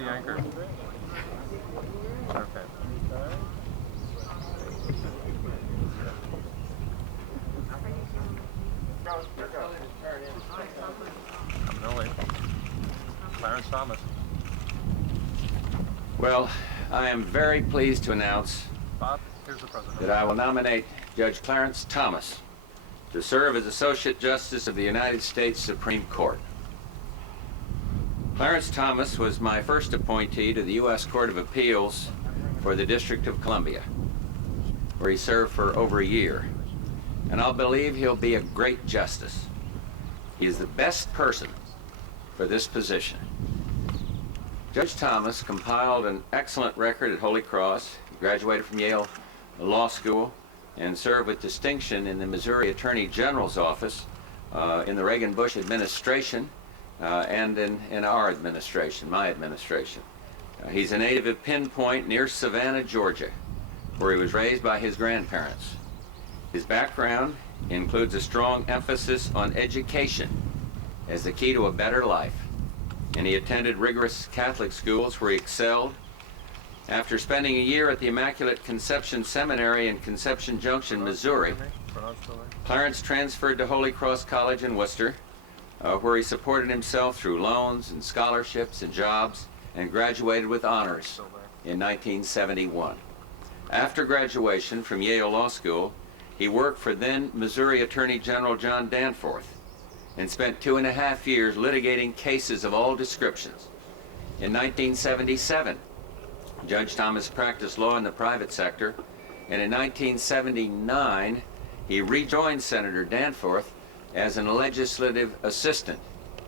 the anchor. Okay. Coming away. Clarence Thomas. Well, I am very pleased to announce Bob, here's the president. that I will nominate Judge Clarence Thomas to serve as Associate Justice of the United States Supreme Court. Clarence Thomas was my first appointee to the U.S. Court of Appeals for the District of Columbia, where he served for over a year. And I'll believe he'll be a great justice. He is the best person for this position. Judge Thomas compiled an excellent record at Holy Cross. He graduated from Yale Law School and served with distinction in the Missouri Attorney General's office in the Reagan-Bush administration and in our administration, my administration. He's a native of Pinpoint near Savannah, Georgia, where he was raised by his grandparents. His background includes a strong emphasis on education as the key to a better life, and he attended rigorous Catholic schools where he excelled. After spending a year at the Immaculate Conception Seminary in Conception Junction, Missouri, Clarence transferred to Holy Cross College in Worcester, where he supported himself through loans and scholarships and jobs, and graduated with honors in 1971. After graduation from Yale Law School, he worked for then Missouri Attorney General John Danforth and spent 2.5 years litigating cases of all descriptions. In 1977, Judge Thomas practiced law in the private sector, and in 1979, he rejoined Senator Danforth as a legislative assistant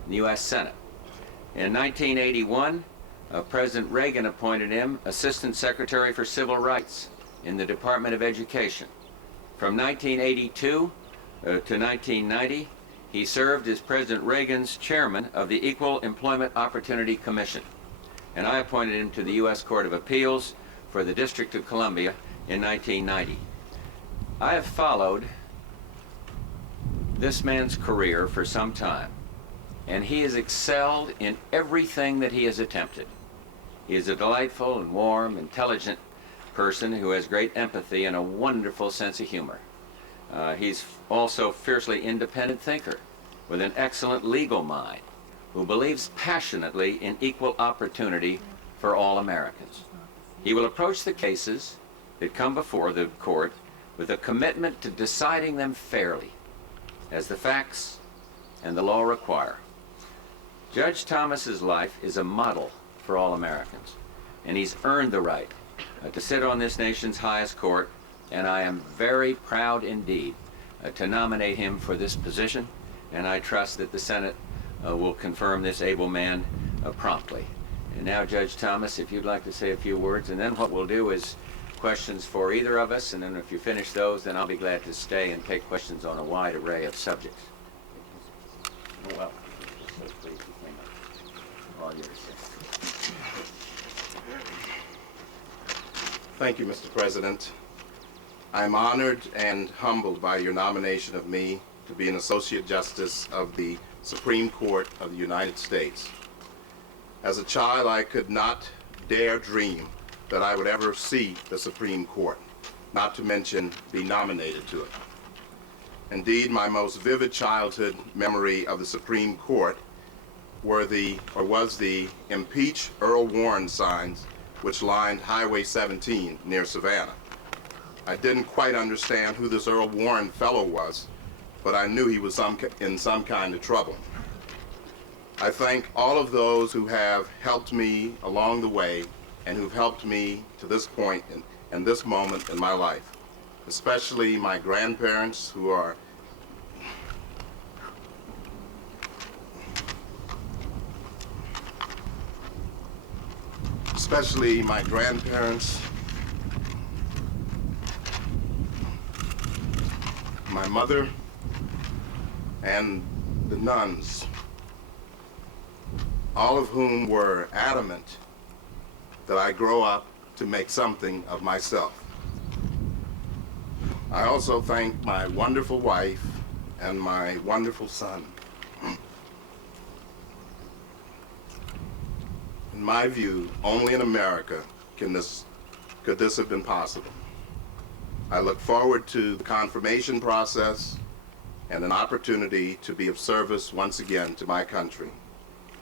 in the U.S. Senate. In 1981, President Reagan appointed him Assistant Secretary for Civil Rights in the Department of Education. From 1982 to 1990, he served as President Reagan's chairman of the Equal Employment Opportunity Commission, and I appointed him to the U.S. Court of Appeals for the District of Columbia in 1990. I have followed this man's career for some time, and he has excelled in everything that he has attempted. He is a delightful and warm, intelligent person who has great empathy and a wonderful sense of humor. He's also a fiercely independent thinker with an excellent legal mind who believes passionately in equal opportunity for all Americans. He will approach the cases that come before the court with a commitment to deciding them fairly, as the facts and the law require. Judge Thomas's life is a model for all Americans, and he's earned the right to sit on this nation's highest court, and I am very proud indeed to nominate him for this position, and I trust that the Senate will confirm this able man promptly. And now, Judge Thomas, if you'd like to say a few words, and then what we'll do is questions for either of us, and then if you finish those, then I'll be glad to stay and take questions on a wide array of subjects. Well, all yours. Thank you, Mr. President. I'm honored and humbled by your nomination of me to be an Associate Justice of the Supreme Court of the United States. As a child, I could not dare dream that I would ever see the Supreme Court, not to mention be nominated to it. Indeed, my most vivid childhood memory of the Supreme Court was the Impeach Earl Warren signs which lined Highway 17 near Savannah. I didn't quite understand who this Earl Warren fellow was, but I knew he was in some kind of trouble. I thank all of those who have helped me along the way and who've helped me to this point in this moment in my life, especially my grandparents who are my mother, and the nuns, all of whom were adamant that I grow up to make something of myself. I also thank my wonderful wife and my wonderful son. In my view, only in America could this have been possible. I look forward to the confirmation process and an opportunity to be of service once again to my country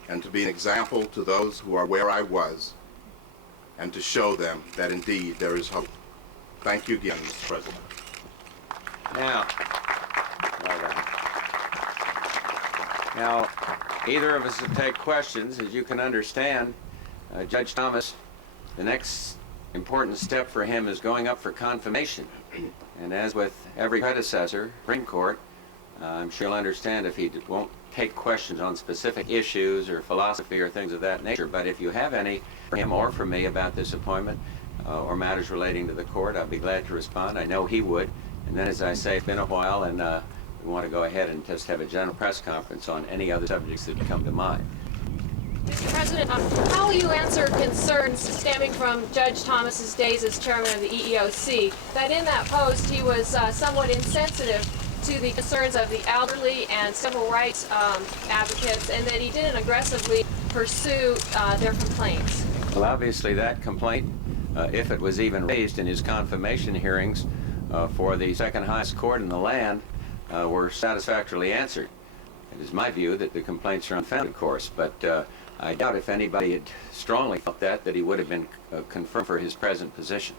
and to be an example to those who are where I was and to show them that indeed there is hope. Thank you again, Mr. President. Now, well done. Now, either of us will take questions. As you can understand, Judge Thomas, the next important step for him is going up for confirmation. And as with every predecessor, Supreme Court, I'm sure you'll understand if he won't take questions on specific issues or philosophy or things of that nature. But if you have any for him or for me about this appointment or matters relating to the court, I'd be glad to respond. I know he would. And then, as I say, it's been a while, and we want to go ahead and just have a general press conference on any other subjects that come to mind. Mr. President, how will you answer concerns stemming from Judge Thomas's days as chairman of the EEOC, that in that post he was somewhat insensitive to the concerns of the elderly and civil rights advocates, and that he didn't aggressively pursue their complaints? Well, obviously that complaint, if it was even raised in his confirmation hearings for the second highest court in the land, were satisfactorily answered. It is my view that the complaints are unfounded, of course, but I doubt if anybody had strongly felt that he would have been confirmed for his present position.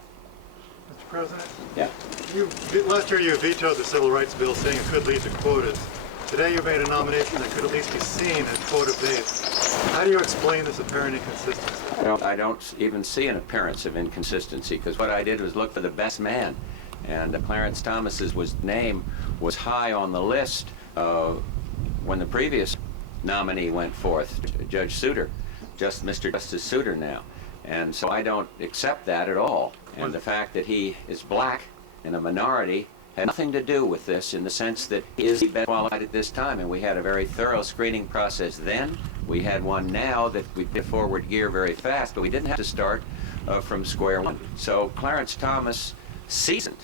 Mr. President? Yeah. Last year you vetoed the Civil Rights Bill, saying it could lead to quotas. Today you made a nomination that could at least be seen as quota-based. How do you explain this apparent inconsistency? I don't even see an appearance of inconsistency, because what I did was look for the best man. And Clarence Thomas's name was high on the list when the previous nominee went forth, Judge Souter, Mr. Justice Souter now. And so I don't accept that at all. And the fact that he is black and a minority had nothing to do with this, in the sense that he is best qualified at this time. And we had a very thorough screening process then. We had one now that we did forward gear very fast, but we didn't have to start from square one. So Clarence Thomas, seasoned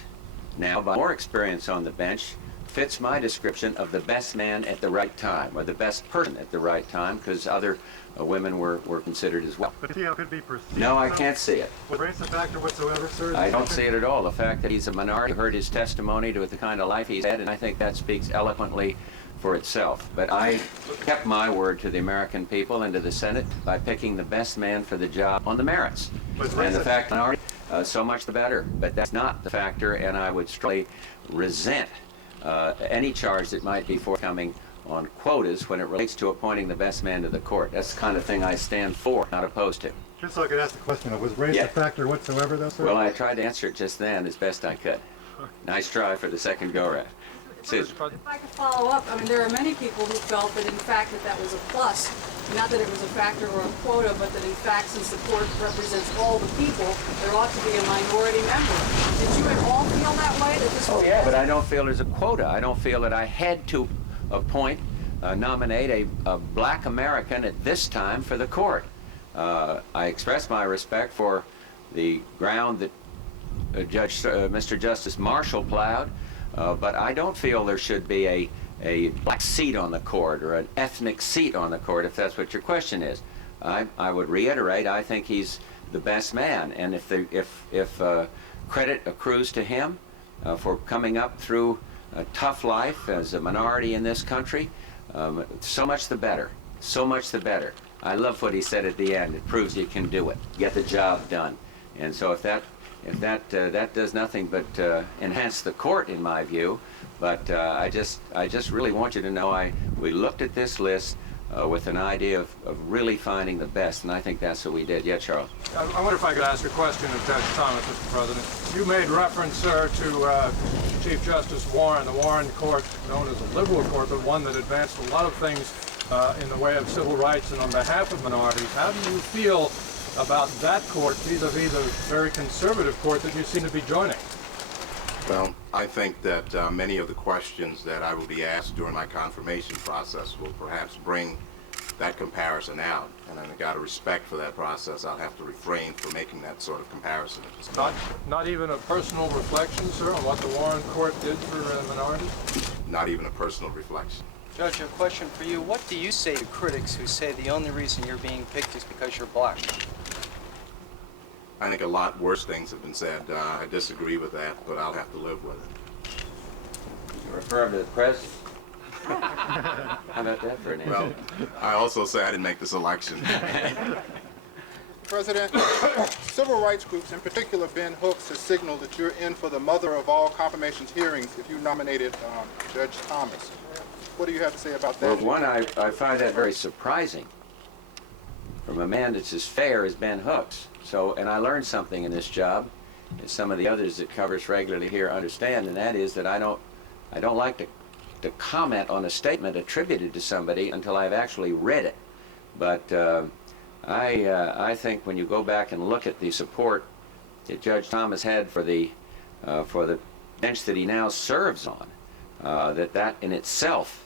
now by more experience on the bench, fits my description of the best man at the right time, or the best person at the right time, because other women were considered as well. But he could be perceived. No, I can't see it. Would race a factor whatsoever, sir? I don't see it at all. The fact that he's a minority, heard his testimony to the kind of life he's had, and I think that speaks eloquently for itself. But I kept my word to the American people and to the Senate by picking the best man for the job on the merits. And the fact minority, so much the better. But that's not the factor, and I would strongly resent any charge that might be forthcoming on quotas when it relates to appointing the best man to the court. That's the kind of thing I stand for, not opposed to. Just so I could ask the question, was race a factor whatsoever, though, sir? Well, I tried to answer it just then as best I could. Nice try for the second go-round. Susan. If I could follow up, I mean, there are many people who felt that, in fact, that was a plus. Not that it was a factor or a quota, but that, in fact, since the court represents all the people, there ought to be a minority member. Did you at all feel that way? That this was But I don't feel there's a quota. I don't feel that I had to nominate a black American at this time for the court. I express my respect for the ground that Mr. Justice Marshall plowed, but I don't feel there should be a black seat on the court or an ethnic seat on the court, if that's what your question is. I would reiterate, I think he's the best man, and if credit accrues to him for coming up through a tough life as a minority in this country, so much the better. So much the better. I love what he said at the end. It proves you can do it. Get the job done. And so if that does nothing but enhance the court, in my view. But I just really want you to know we looked at this list with an idea of really finding the best, and I think that's what we did. Yeah, Charles. I wonder if I could ask a question of Judge Thomas, Mr. President. You made reference, sir, to Chief Justice Warren, the Warren Court, known as a liberal court, but one that advanced a lot of things in the way of civil rights and on behalf of minorities. How do you feel about that court vis-a-vis the very conservative court that you seem to be joining? Well, I think that many of the questions that I will be asked during my confirmation process will perhaps bring that comparison out. And I've got a respect for that process. I'll have to refrain from making that sort of comparison at this time. Not even a personal reflection, sir, on what the Warren Court did for minorities? Not even a personal reflection. Judge, a question for you. What do you say to critics who say the only reason you're being picked is because you're black? I think a lot worse things have been said. I disagree with that, but I'll have to live with it. You refer to the president. How about that for an answer? Well, I also say I didn't make this election. President, civil rights groups, in particular Ben Hooks, has signaled that you're in for the mother of all confirmations hearings if you nominated Judge Thomas. What do you have to say about that? Well, one, I find that very surprising from a man that's as fair as Ben Hooks. So, and I learned something in this job, as some of the others that covers regularly here understand, and that is that I don't like to comment on a statement attributed to somebody until I've actually read it. But I think when you go back and look at the support that Judge Thomas had for the bench that he now serves on, that in itself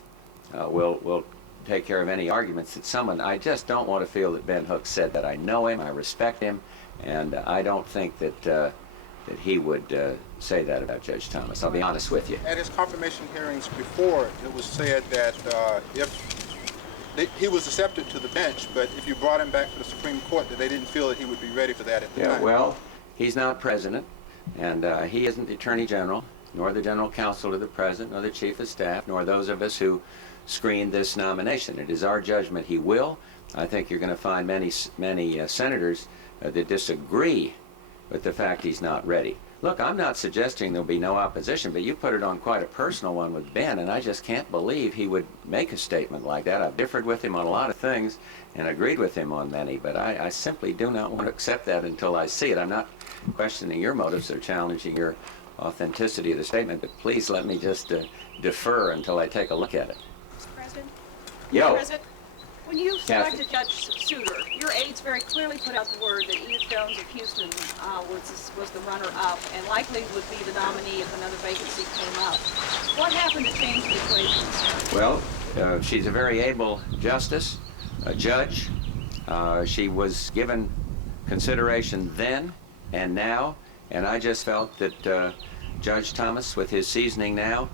will take care of any arguments that someone. I just don't want to feel that Ben Hooks said that. I know him, I respect him, and I don't think that he would say that about Judge Thomas. I'll be honest with you. At his confirmation hearings before, it was said that he was accepted to the bench, but if you brought him back to the Supreme Court, that they didn't feel that he would be ready for that at the time. Yeah, well, he's not president, and he isn't the Attorney General, nor the General Counsel to the President, nor the Chief of Staff, nor those of us who screened this nomination. It is our judgment he will. I think you're going to find many senators that disagree with the fact he's not ready. Look, I'm not suggesting there'll be no opposition, but you put it on quite a personal one with Ben, and I just can't believe he would make a statement like that. I've differed with him on a lot of things and agreed with him on many, but I simply do not want to accept that until I see it. I'm not questioning your motives or challenging your authenticity of the statement, but please let me just defer until I take a look at it. Mr. President? Yo. Mr. President, when you Kathy. selected Judge Souter, your aides very clearly put out the word that Edith Jones of Houston was the runner-up and likely would be the nominee if another vacancy came up. What happened to change the equation? Well, she's a very able justice, a judge. She was given consideration then and now, and I just felt that Judge Thomas, with his seasoning now,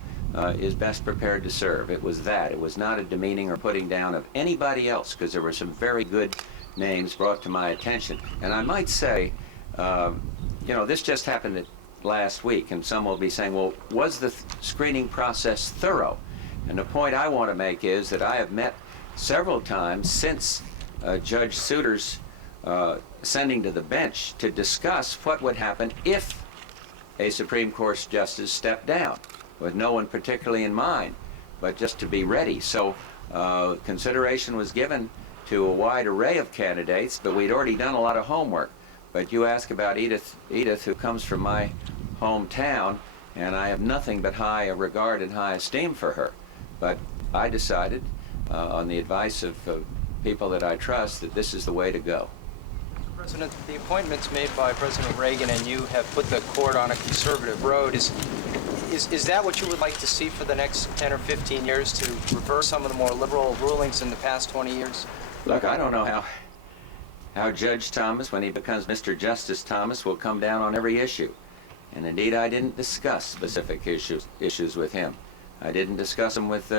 is best prepared to serve. It was that. It was not a demeaning or putting down of anybody else, because there were some very good names brought to my attention. And I might say, you know, this just happened last week, and some will be saying, well, was the screening process thorough? And the point I want to make is that I have met several times since Judge Souter's sending to the bench to discuss what would happen if a Supreme Court justice stepped down, with no one particularly in mind, but just to be ready. So consideration was given to a wide array of candidates, but we'd already done a lot of homework. But you ask about Edith, who comes from my hometown, and I have nothing but high regard and high esteem for her. But I decided, on the advice of people that I trust, that this is the way to go. President, the appointments made by President Reagan and you have put the court on a conservative road. Is that what you would like to see for the next 10 or 15 years, to reverse some of the more liberal rulings in the past 20 years? Look, I don't know how Judge Thomas, when he becomes Mr. Justice Thomas, will come down on every issue. And indeed, I didn't discuss specific issues with him. I didn't discuss them with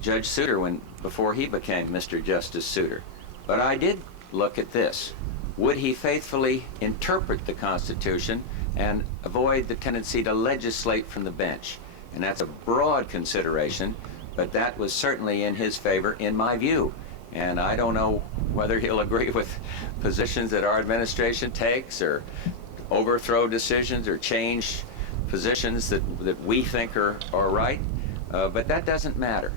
Judge Souter before he became Mr. Justice Souter. But I did look at this. Would he faithfully interpret the Constitution and avoid the tendency to legislate from the bench? And that's a broad consideration, but that was certainly in his favor, in my view. And I don't know whether he'll agree with positions that our administration takes, or overthrow decisions, or change positions that we think are right, but that doesn't matter.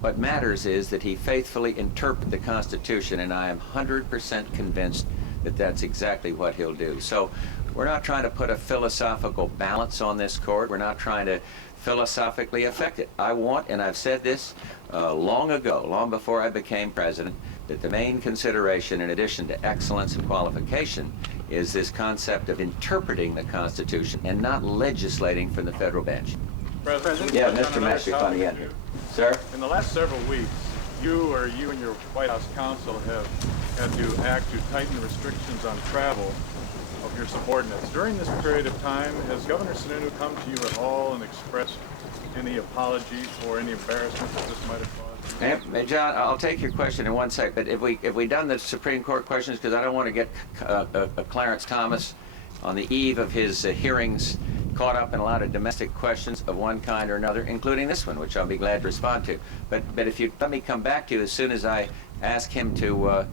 What matters is that he faithfully interpret the Constitution, and I am 100% convinced that that's exactly what he'll do. So we're not trying to put a philosophical balance on this court. We're not trying to philosophically affect it. I want, and I've said this long ago, long before I became president, that the main consideration, in addition to excellence and qualification, is this concept of interpreting the Constitution and not legislating from the federal bench. President? Yeah, Mr. Mastrick on the end here. Sir? In the last several weeks, you and your White House counsel have had to act to tighten restrictions on travel of your subordinates. During this period of time, has Governor Sununu come to you at all and expressed any apology for any embarrassment that this might have caused? Hey, John, I'll take your question in one sec, but if we done the Supreme Court questions, because I don't want to get Clarence Thomas on the eve of his hearings caught up in a lot of domestic questions of one kind or another, including this one, which I'll be glad to respond to. But if you let me come back to you as soon as I ask him to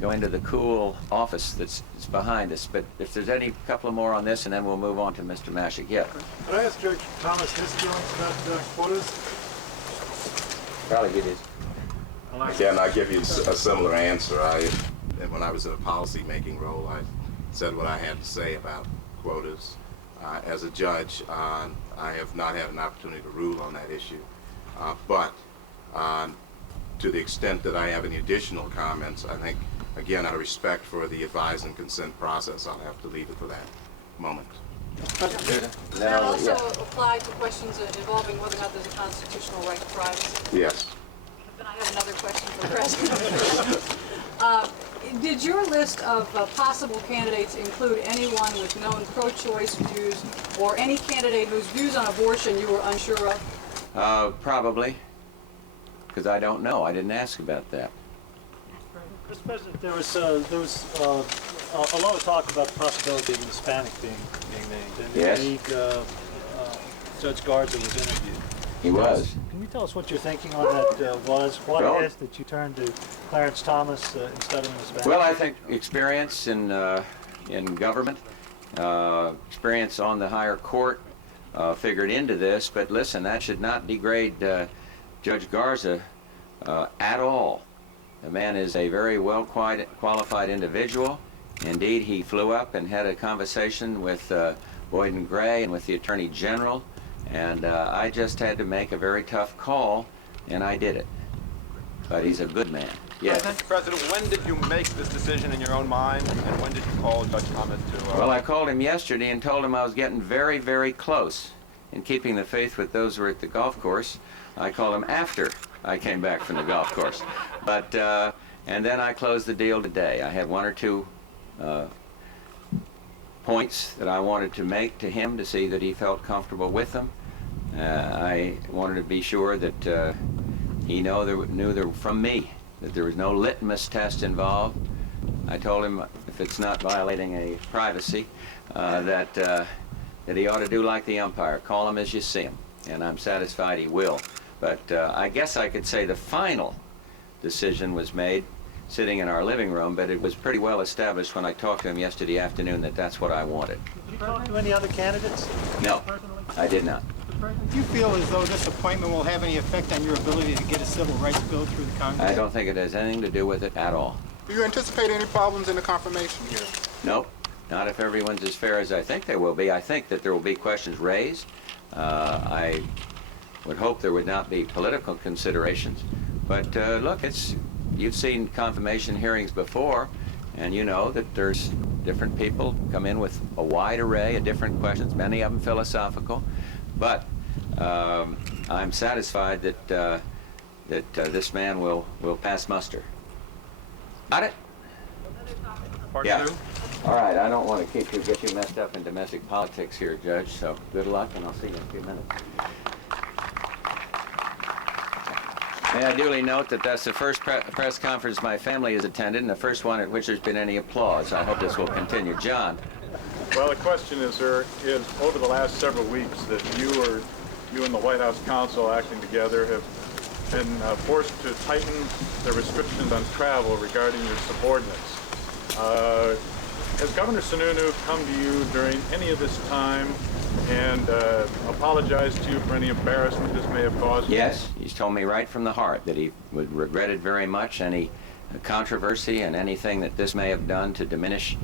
go into the cool office that's behind us. But if there's any couple of more on this, and then we'll move on to Mr. Mashik. Yeah. Could I ask Judge Thomas his feelings about quotas? Probably get his. Again, I give you a similar answer. When I was in a policy-making role, I said what I had to say about quotas. As a judge, I have not had an opportunity to rule on that issue. But to the extent that I have any additional comments, I think, again, out of respect for the advise and consent process, I'll have to leave it for that moment. That also apply to questions involving whether or not there's a constitutional right to privacy. Yes. Then I have another question for the President. Did your list of possible candidates include anyone with known pro-choice views or any candidate whose views on abortion you were unsure of? Probably, because I don't know. I didn't ask about that. Mr. President, there was a lot of talk about the possibility of an Hispanic being named. And yes. Indeed, Judge Garza was interviewed. He was. Can you tell us what your thinking on that was? What it is that you turned to Clarence Thomas instead of an Hispanic? Well, I think experience in government, experience on the higher court figured into this. But listen, that should not degrade Judge Garza at all. The man is a very well qualified individual. Indeed, he flew up and had a conversation with Boyd and Gray and with the Attorney General. And I just had to make a very tough call, and I did it. But he's a good man. Yes. Mr. President, when did you make this decision in your own mind, and when did you call Judge Thomas to... Well, I called him yesterday and told him I was getting very, very close in keeping the faith with those who were at the golf course. I called him after I came back from the golf course. But, and then I closed the deal today. I had one or two points that I wanted to make to him to see that he felt comfortable with them. I wanted to be sure that he knew from me that there was no litmus test involved. I told him if it's not violating a privacy, that he ought to do like the umpire, call him as you see him, and I'm satisfied he will. But I guess I could say the final decision was made sitting in our living room, but it was pretty well established when I talked to him yesterday afternoon that that's what I wanted. Did you talk to any other candidates? No, I did not. Do you feel as though this appointment will have any effect on your ability to get a civil rights bill through the Congress? I don't think it has anything to do with it at all. Do you anticipate any problems in the confirmation here? Nope, not if everyone's as fair as I think they will be. I think that there will be questions raised. I would hope there would not be political considerations. But look, you've seen confirmation hearings before, and you know that there's different people come in with a wide array of different questions, many of them philosophical. But I'm satisfied that this man will pass muster. Got it? Part Yeah. two? All right. I don't want to get you messed up in domestic politics here, Judge. So good luck, and I'll see you in a few minutes. May I duly note that that's the first press conference my family has attended, and the first one at which there's been any applause. I hope this will continue. John. Well, the question is, there is over the last several weeks that you and the White House counsel acting together have been forced to tighten the restrictions on travel regarding your subordinates. Has Governor Sununu come to you during any of this time and apologized to you for any embarrassment this may have caused? Yes, he's told me right from the heart that he would regretted very much any controversy and anything that this may have done to diminish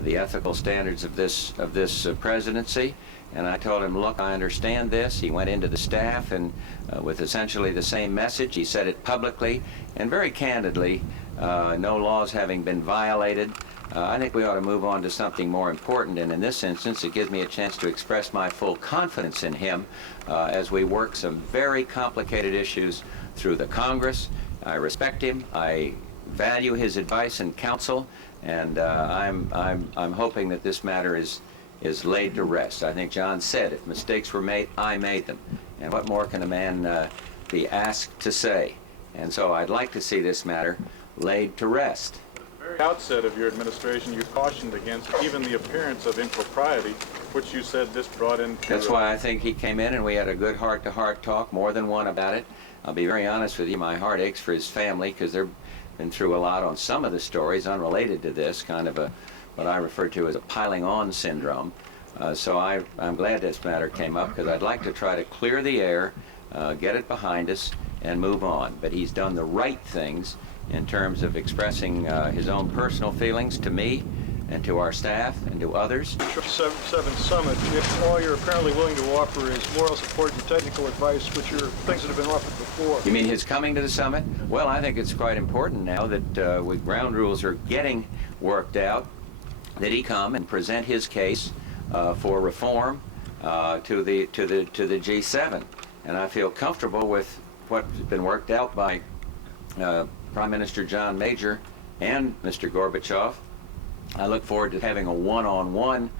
the ethical standards of this presidency. And I told him, look, I understand this. He went into the staff and with essentially the same message. He said it publicly and very candidly, no laws having been violated. I think we ought to move on to something more important, and in this instance it gives me a chance to express my full confidence in him as we work some very complicated issues through the Congress. I respect him. I value his advice and counsel, and I'm hoping that this matter is laid to rest. I think John said if mistakes were made, I made them, And what more can a man be asked to say? And so I'd like to see this matter laid to rest. At the very outset of your administration, you cautioned against even the appearance of impropriety, which you said this brought into... That's why I think he came in and we had a good heart-to-heart talk, more than one about it. I'll be very honest with you, my heart aches for his family because they've been through a lot on some of the stories unrelated to this, kind of what I refer to as a piling on syndrome. So I'm glad this matter came up because I'd like to try to clear the air, get it behind us, and move on. But he's done the right things in terms of expressing his own personal feelings to me and to our staff and to others. 7 Summit, if all you're apparently willing to offer is moral support and technical advice, which are things that have been offered before. You mean his coming to the summit? Well, I think it's quite important now that with ground rules are getting worked out, that he come and present his case for reform to the G7. And I feel comfortable with what's been worked out by Prime Minister John Major and Mr. Gorbachev. I look forward to having a one-on-one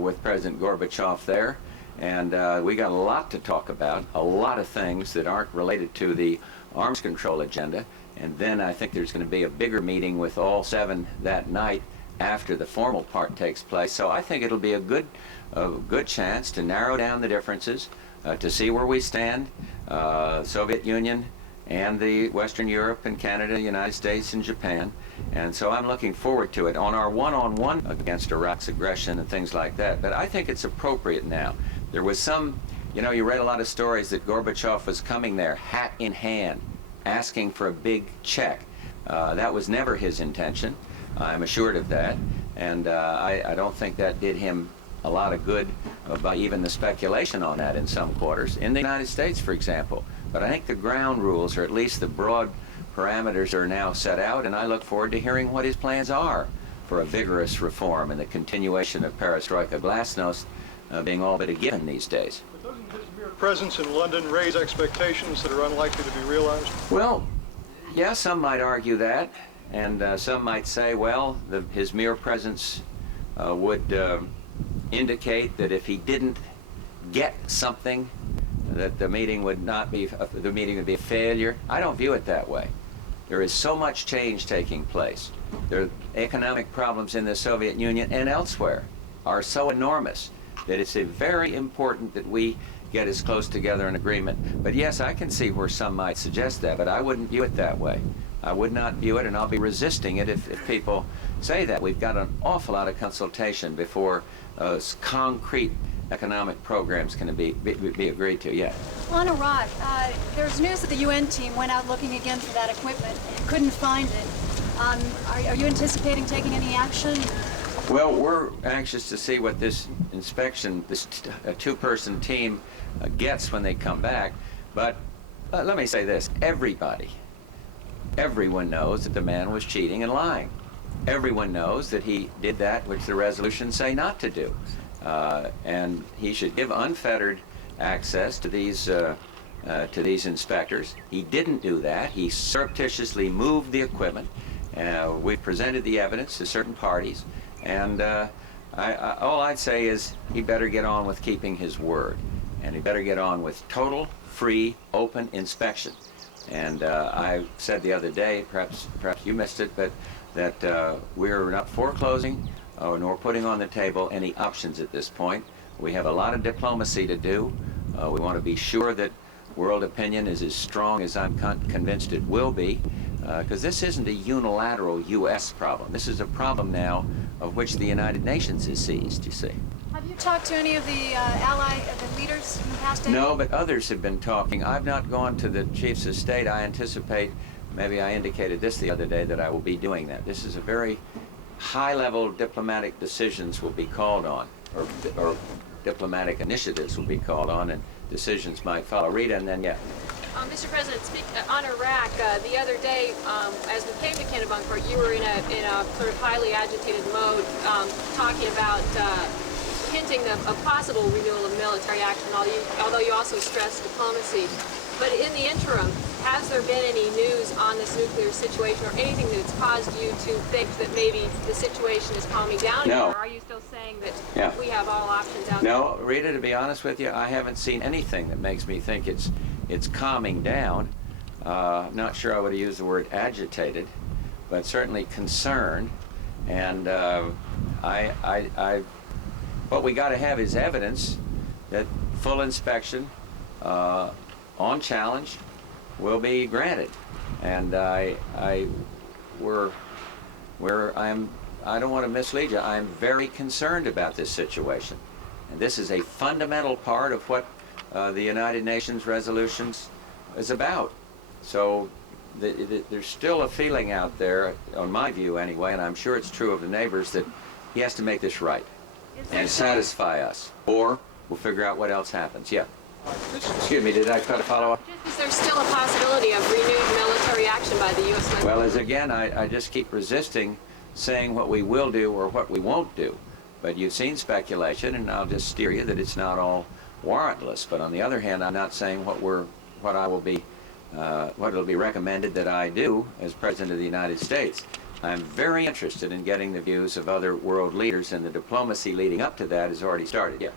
with President Gorbachev there, and we got a lot to talk about, a lot of things that aren't related to the arms control agenda, and then I think there's going to be a bigger meeting with all 7 that night after the formal part takes place. So I think it'll be a good chance to narrow down the differences, to see where we stand, Soviet Union and the Western Europe and Canada, United States and Japan. And so I'm looking forward to it on our one-on-one against Iraq's aggression and things like that. But I think it's appropriate now. There was some, you know, you read a lot of stories that Gorbachev was coming there, hat in hand, asking for a big check. That was never his intention. I'm assured of that. And I don't think that did him a lot of good by even the speculation on that in some quarters. In the United States, for example. But I think the ground rules, or at least the broad parameters, are now set out, and I look forward to hearing what his plans are for a vigorous reform and the continuation of perestroika glasnost being all but a given these days. But doesn't his mere presence in London raise expectations that are unlikely to be realized? Well, yeah, some might argue that, and some might say, well, his mere presence would indicate that if he didn't get something, that the meeting would be a failure. I don't view it that way. There is so much change taking place. The economic problems in the Soviet Union and elsewhere are so enormous that it's very important that we get as close together in agreement. But yes, I can see where some might suggest that, but I wouldn't view it that way. I would not view it, and I'll be resisting it if people say that. We've got an awful lot of consultation before concrete economic programs can be agreed to, yeah. On Iraq, there's news that the UN team went out looking again for that equipment and couldn't find it. Are you anticipating taking any action? Well, we're anxious to see what this inspection, this two-person team gets when they come back. But let me say this, everyone knows that the man was cheating and lying. Everyone knows that he did that which the resolutions say not to do. And he should give unfettered access to these inspectors. He didn't do that. He surreptitiously moved the equipment. We presented the evidence to certain parties, and all I'd say is he better get on with keeping his word, and he better get on with total, free, open inspection. And I said the other day, perhaps you missed it, but that we're not foreclosing nor putting on the table any options at this point. We have a lot of diplomacy to do. We want to be sure that world opinion is as strong as I'm convinced it will be, because this isn't a unilateral U.S. problem. This is a problem now of which the United Nations is seized, you see. Have you talked to any of the the leaders in the past days? No, but others have been talking. I've not gone to the chiefs of state. I anticipate, maybe I indicated this the other day, that I will be doing that. This is a very high-level diplomatic decisions will be called on, or diplomatic initiatives will be called on, and decisions might follow. Rita, and then, yeah. Mr. President, on Iraq, the other day, as we came to Kennebunkport, you were in a sort of highly agitated mode, talking about hinting of a possible renewal of military action, although you also stressed diplomacy. But in the interim, has there been any news on on this nuclear situation or anything that's caused you to think that maybe the situation is calming down? No. Or are you still saying that we have all options out there? No, Rita, to be honest with you, I haven't seen anything that makes me think it's calming down. I'm not sure I would have used the word agitated, but certainly concerned. And what we got to have is evidence that full inspection on challenge will be granted. And I don't want to mislead you. I'm very concerned about this situation. And this is a fundamental part of what the United Nations resolutions is about. So there's still a feeling out there, on my view anyway, and I'm sure it's true of the neighbors, that he has to make this right and satisfy us, or we'll figure out what else happens. Yeah. Excuse me, did I try to follow up? Is there still a possibility of renewed military action by the U.S. military? Well, as again, I just keep resisting saying what we will do or what we won't do. But you've seen speculation, and I'll just steer you that it's not all warrantless. But on the other hand, I'm not saying what it'll be recommended that I do as President of the United States. I'm very interested in getting the views of other world leaders, and the diplomacy leading up to that has already started. Yeah.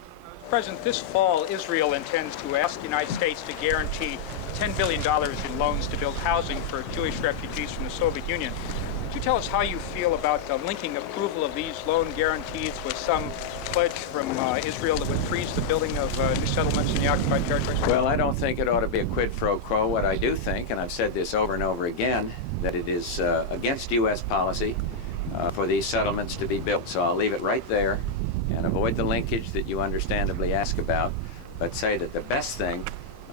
President, this fall, Israel intends to ask the United States to guarantee $10 billion in loans to build housing for Jewish refugees from the Soviet Union. Could you tell us how you feel about linking approval of these loan guarantees with some pledge from Israel that would freeze the building of new settlements in the occupied territories? Well, I don't think it ought to be a quid pro quo. What I do think, and I've said this over and over again, that it is against U.S. policy for these settlements to be built. So I'll leave it right there and avoid the linkage that you understandably ask about, but say that the best thing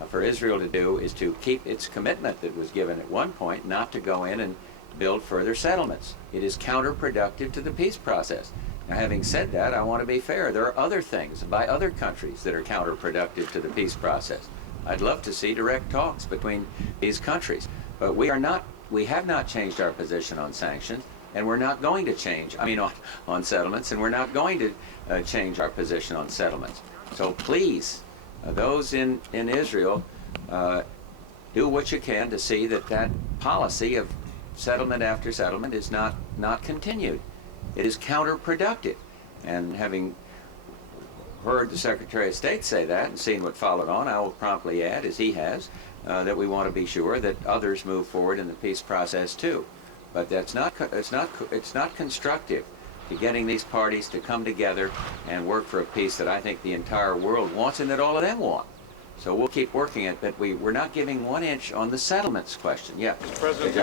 for Israel to do is to keep its commitment that was given at one point, not to go in and build further settlements. It is counterproductive to the peace process. Now, having said that, I want to be fair. There are other things by other countries that are counterproductive to the peace process. I'd love to see direct talks between these countries, but we have not changed our position on sanctions, and we're not going to change, on settlements, and we're not going to change our position on settlements. So please, those in Israel, do what you can to see that policy of settlement after settlement is not continued. It is counterproductive. And having heard the Secretary of State say that and seen what followed on, I will promptly add, as he has, that we want to be sure that others move forward in the peace process too. But it's not constructive to getting these parties to come together and work for a peace that I think the entire world wants and that all of them want. So we'll keep working it, but we're not giving 1 inch on the settlements question. Yeah. President,